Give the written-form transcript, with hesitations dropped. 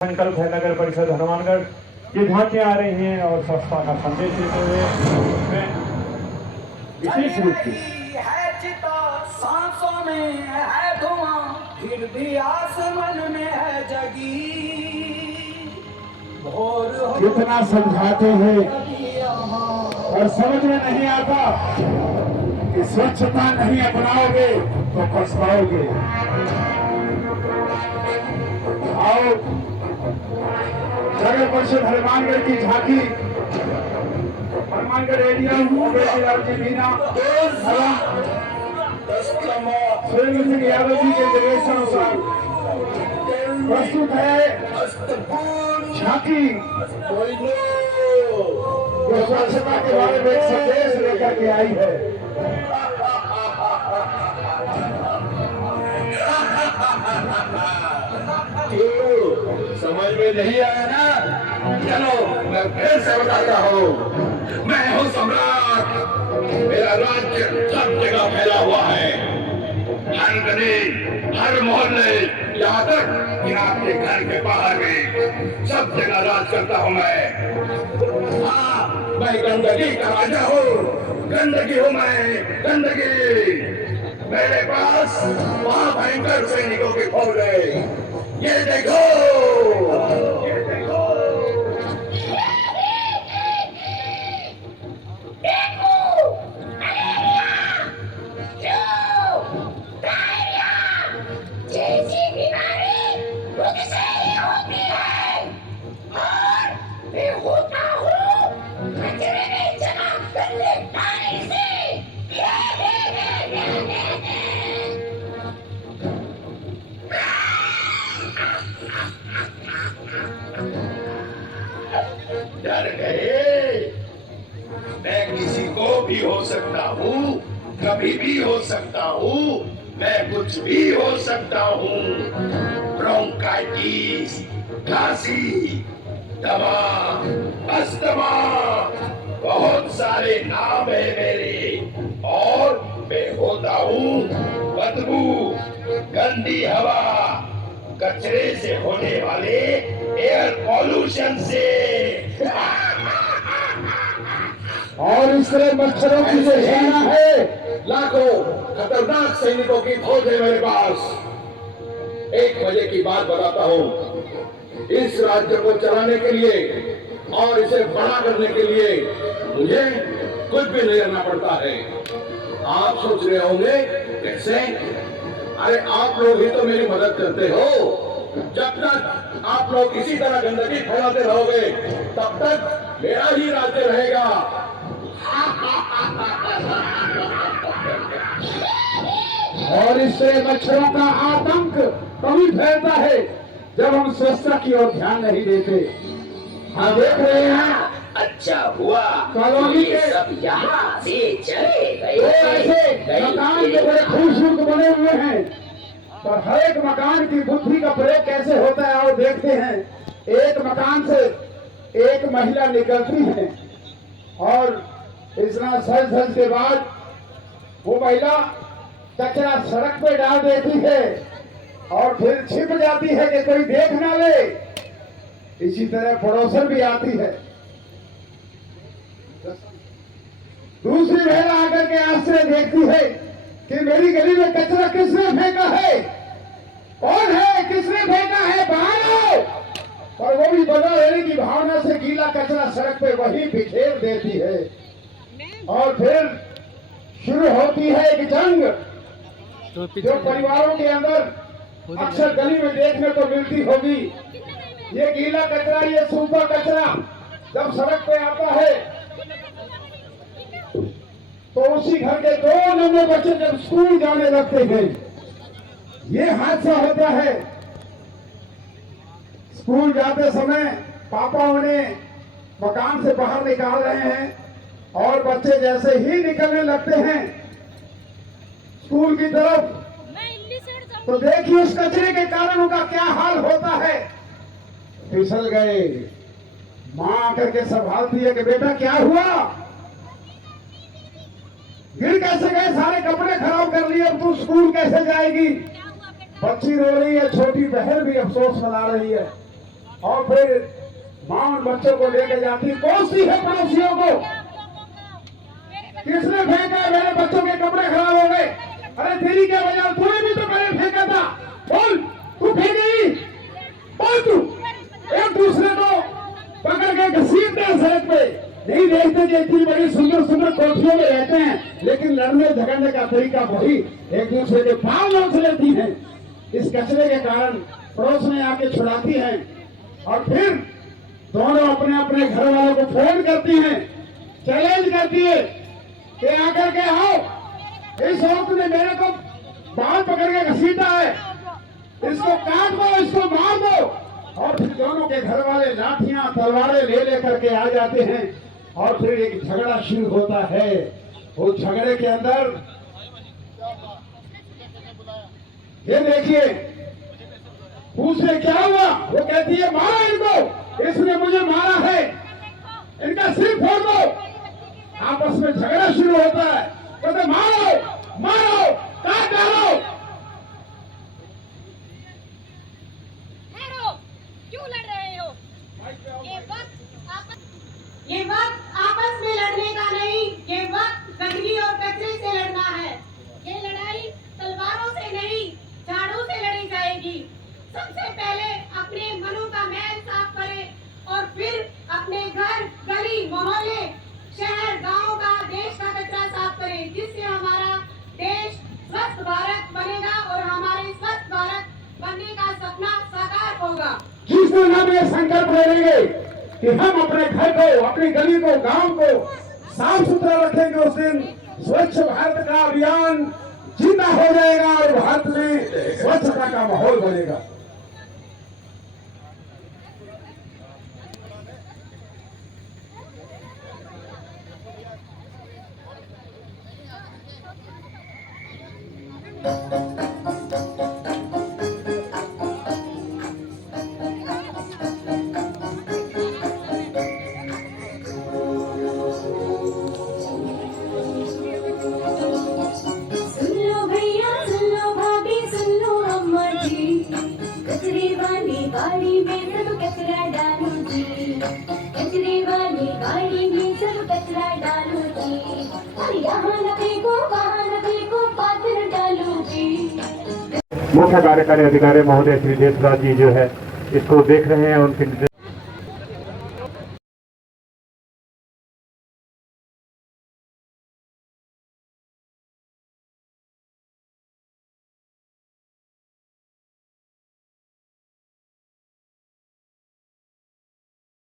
संकल्प है नगर परिषद हनुमानगढ़ की झांकियां आ रही हैं और स्वच्छता का संदेश देते हुए मैं विशेष रूप से है चिता सांसों में है धुआं फिर भी आसमान में है जगी भोर कितना समझाते हैं और समझ में नहीं आता कि स्वच्छता नहीं अपनाओगे तो पछताओगे। आओ नगर परिषद हनुमानगढ़ की झांकी हनुमानगढ़ एरिया सुरेंद्र सिंह यादव जी के निर्देश अनुसार प्रस्तुत है झांकी जो स्वच्छता के बारे में एक संदेश लेकर के आई है। समझ में नहीं आया ना? चलो मैं फिर से बताता हूँ। मैं हूँ सम्राट, मेरा राज्य सब जगह फैला हुआ है, हर गली हर मोहल्ले, यहाँ तक कि आपके घर के बाहर भी सब जगह राज करता हूँ मैं। हाँ, मैं गंदगी का राजा हूँ, गंदगी हूँ मैं, गंदगी। मेरे पास महाभयंकर सैनिकों की फौज है। ये देखो, ये देखो, जैसी बीमारी मुझसे ही होती है और मैं होता हूँ कचरे में जमा गंदे पानी से। डर गए? मैं किसी को भी हो सकता हूँ, कभी भी हो सकता हूँ, मैं कुछ भी हो सकता हूँ। ब्रोंकाइटिस, खांसी, दमा, अस्थमा, बहुत सारे नाम है मेरे। और मैं होता हूँ बदबू, गंदी हवा, कचरे से होने वाले एयर पॉल्यूशन से। और इस तरह मच्छरों की जो सेना है, लाखों खतरनाक सैनिकों की फौज है मेरे पास। एक मजे की बात बताता हूँ, इस राज्य को चलाने के लिए और इसे बड़ा करने के लिए मुझे कुछ भी नहीं करना पड़ता है। आप सोच रहे होंगे कैसे? अरे आप लोग ही तो मेरी मदद करते हो। जब तक आप लोग इसी तरह गंदगी फैलाते रहोगे तब तक मेरा ही राज्य रहेगा। और इससे मच्छरों का आतंक तभी फैलता है जब हम स्वच्छता की ओर ध्यान नहीं देते। हम देख रहे हैं अच्छा हुआ कॉलोनी के सब यहाँ से चले गए। ऐसे मकान जो बड़े खूबसूरत बने हुए हैं, पर हर एक मकान की बुद्धि का प्रयोग कैसे होता है और देखते हैं। एक मकान से एक महिला निकलती है और इतना सज धज के बाद वो महिला कचरा सड़क पे डाल देती है और फिर छिप जाती है कि कोई देख ना ले। इसी तरह पड़ोसन भी आती है। दूसरी महिला आकर के आश्चर्य देखती है कि मेरी गली में कचरा किसने फेंका है, कौन है, किसने फेंका है, बाहर आओ। और वो भी बदला लेने की भावना से गीला कचरा सड़क पे वही बिखेर देती है। और फिर शुरू होती है एक जंग जो परिवारों के अंदर अक्सर गली में देखने को मिलती होगी। ये गीला कचरा, ये सूखा कचरा जब सड़क पे आता है तो उसी घर के 2 नंबर बच्चे जब स्कूल जाने लगते हैं, ये हादसा होता है। स्कूल जाते समय पापा उन्हें मकान से बाहर निकाल रहे हैं और बच्चे जैसे ही निकलने लगते हैं स्कूल की तरफ, तो देखिए उस कचरे के कारण उनका क्या हाल होता है। फिसल गए। मां आकर के संभालती है कि बेटा क्या हुआ, गिर कैसे गए, सारे कपड़े खराब कर लिए, अब तू स्कूल कैसे जाएगी। बच्ची रो रही है, छोटी बहन भी अफसोस मना रही है। और फिर मां उन बच्चों को लेकर जाती, कोसती है पड़ोसियों को, किसने फेंका, मेरे बच्चों के कपड़े खराब हो गए, अरे तेरी क्या वजह, तूने भी तो पहले फेंका था, बोल तू फेंकी, बोल तू। एक दूसरे को पकड़ के घसीटते हैं सड़क पे, नहीं देखते कि इतनी बड़ी सुंदर सुंदर कोठियों में रहते हैं, लेकिन लड़ने झगड़ने का तरीका वही, एक दूसरे के पांव नोच लेती हैं। इस कचरे के कारण पड़ोस में आके छुड़ाती हैं और फिर दोनों अपने अपने घर वालों को फोन करती हैं, चैलेंज करती है कि आकर के आओ, इस औरत ने मेरे को बाल पकड़ के घसीटा है, इसको काट दो, इसको मार दो। और फिर दोनों के घर वाले लाठियां तलवारें ले लेकर के आ जाते हैं और फिर एक झगड़ा शुरू होता है। उस झगड़े के अंदर ये देखिए, पूछे क्या हुआ, वो कहती है मारा इनको, इसने मुझे मारा है, इनका सिर फोड़ दो। आपस में झगड़ा शुरू होता है, कहते मारो मारो काट डालो। क्यों लड़ रहे हो? ये वक्त आपस में लड़ने का नहीं, ये वक्त गंदगी और कचरे से लड़ना है। ये लड़ाई तलवारों से नहीं, झाड़ू से लड़ी जाएगी। सबसे पहले अपने मनों का मैल साफ करें और फिर अपने घर, गली, मोहल्ले, शहर, गांव का, देश का कचरा साफ करें, जिससे हमारा देश स्वस्थ भारत बनेगा और हमारे स्वस्थ भारत बनने का सपना साकार होगा। जिस दिन हम ये संकल्प ले लेंगे कि हम अपने घर को, अपनी गली को, गांव को साफ सुथरा रखेंगे, उस दिन स्वच्छ भारत का अभियान जिंदा हो जाएगा और भारत में स्वच्छता का माहौल बनेगा। गाड़ी में सब कचरा डालो जी, कचरे वाली गाड़ी में सब कचरा डालो जी, और यहाँ न फेंको वहाँ न फेंको, पात्र डालो जी। मुख्य कार्यकारी अधिकारी महोदय श्री देशराज जी जो है इसको देख रहे हैं, उनके